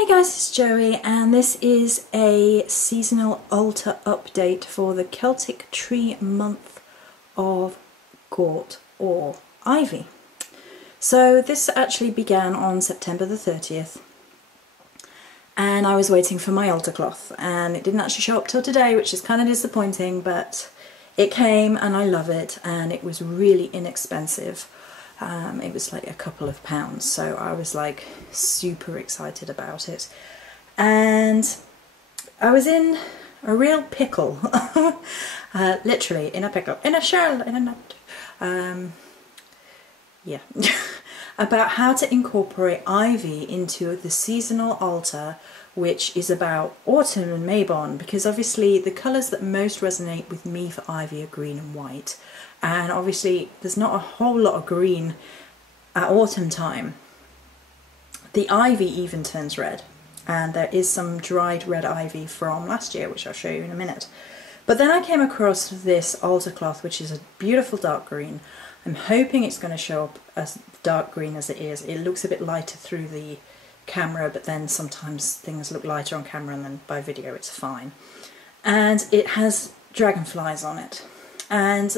Hey guys, it's Joey and this is a seasonal altar update for the Celtic tree month of Gort or Ivy. So this actually began on September the 30th and I was waiting for my altar cloth and it didn't actually show up till today, which is kind of disappointing, but it came and I love it and it was really inexpensive. It was like a couple of pounds, so I was like super excited about it. And I was in a real pickle, literally in a pickle, in a shell, in a nut. Yeah, about how to incorporate ivy into the seasonal altar, which is about autumn and Mabon, because obviously the colours that most resonate with me for ivy are green and white. And obviously there's not a whole lot of green at autumn time. The ivy even turns red, and there is some dried red ivy from last year, which I'll show you in a minute. But then I came across this altar cloth, which is a beautiful dark green. I'm hoping it's going to show up as dark green as it is. It looks a bit lighter through the camera, but then sometimes things look lighter on camera and then by video it's fine. And it has dragonflies on it. And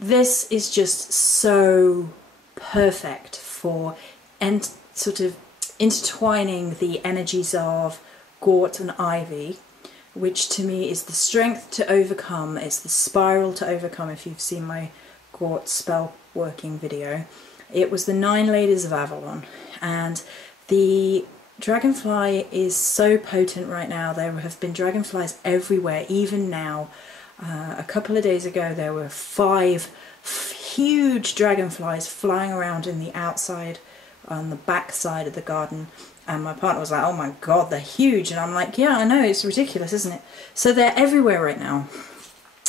this is just so perfect for sort of intertwining the energies of Gort and Ivy, which to me is the strength to overcome, it's the spiral to overcome. If you've seen my Gort spell working video, it was the 9 ladies of Avalon, and the dragonfly is so potent right now. There have been dragonflies everywhere, even now. A couple of days ago there were 5 huge dragonflies flying around in the outside, on the back side of the garden, and my partner was like, oh my god, they're huge, and I'm like, yeah, I know, it's ridiculous, isn't it? So they're everywhere right now,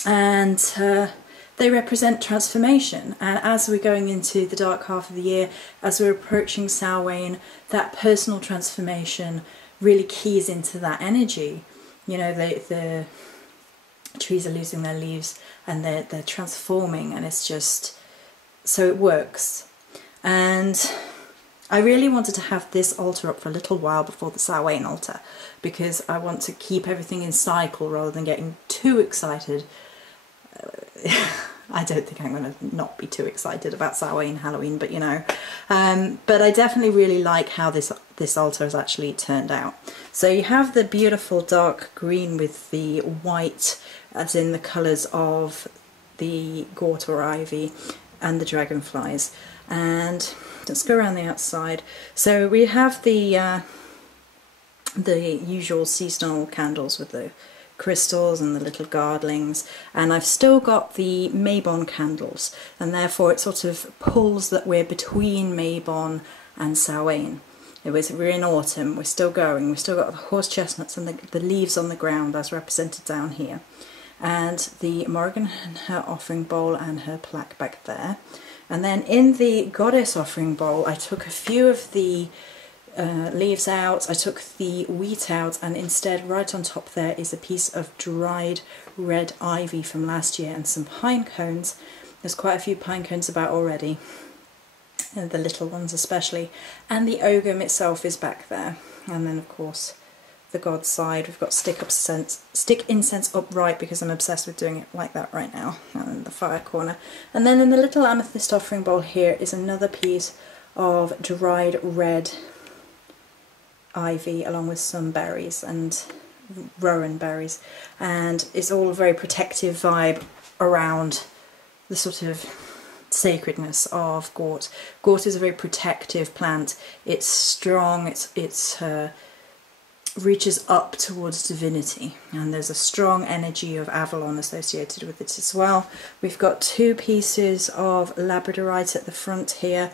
and they represent transformation. And as we're going into the dark half of the year, as we're approaching Samhain, that personal transformation really keys into that energy. You know, the trees are losing their leaves and they're transforming, and it's just, so it works. And I really wanted to have this altar up for a little while before the Samhain altar, because I want to keep everything in cycle rather than getting too excited. I don't think I'm going to not be too excited about Samhain, Halloween, but you know. But I definitely really like how this altar has actually turned out. So you have the beautiful dark green with the white, as in the colours of the Gort or Ivy and the dragonflies. And let's go around the outside. So we have the usual seasonal candles with the crystals and the little guardlings, and I've still got the Mabon candles, and therefore it sort of pulls that we're between Mabon and Samhain. We're in autumn, we're still going, we've still got the horse chestnuts and the leaves on the ground as represented down here, and the Morrigan and her offering bowl and her plaque back there. And then in the goddess offering bowl I took a few of the leaves out, I took the wheat out, and instead right on top there is a piece of dried red ivy from last year and some pine cones. There's quite a few pine cones about already, and the little ones especially, and the Ogham itself is back there. And then of course the god side, we've got stick incense upright, because I'm obsessed with doing it like that right now, and in the fire corner. And then in the little amethyst offering bowl here is another piece of dried red ivy along with some berries and rowan berries, and it's all a very protective vibe around the sort of sacredness of Gort. Gort is a very protective plant. It's strong, it's reaches up towards divinity, and there's a strong energy of Avalon associated with it as well. We've got 2 pieces of labradorite at the front here.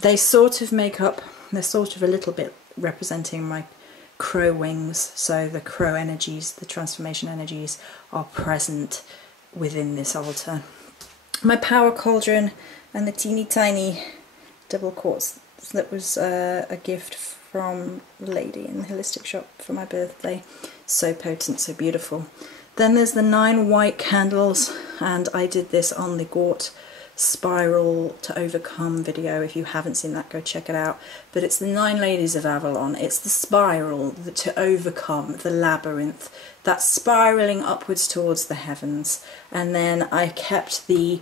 They sort of make up, they're sort of a little bit representing my crow wings, so the crow energies, the transformation energies, are present within this altar. My power cauldron and the teeny tiny double quartz that was a gift from a lady in the holistic shop for my birthday. So potent, so beautiful. Then there's the 9 white candles, and I did this on the Gort Spiral to Overcome video. If you haven't seen that, go check it out. But it's the 9 Ladies of Avalon. It's the spiral to overcome the labyrinth, that's spiraling upwards towards the heavens. And then I kept the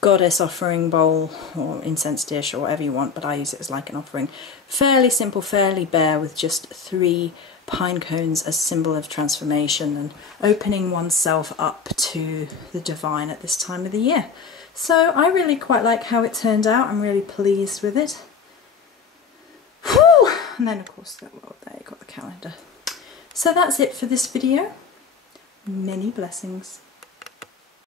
goddess offering bowl or incense dish or whatever you want, but I use it as like an offering. Fairly simple, fairly bare, with just 3 pine cones as symbol of transformation and opening oneself up to the divine at this time of the year. So I really quite like how it turned out. I'm really pleased with it. Whew! And then of course, well, there you got the calendar. So that's it for this video. Many blessings.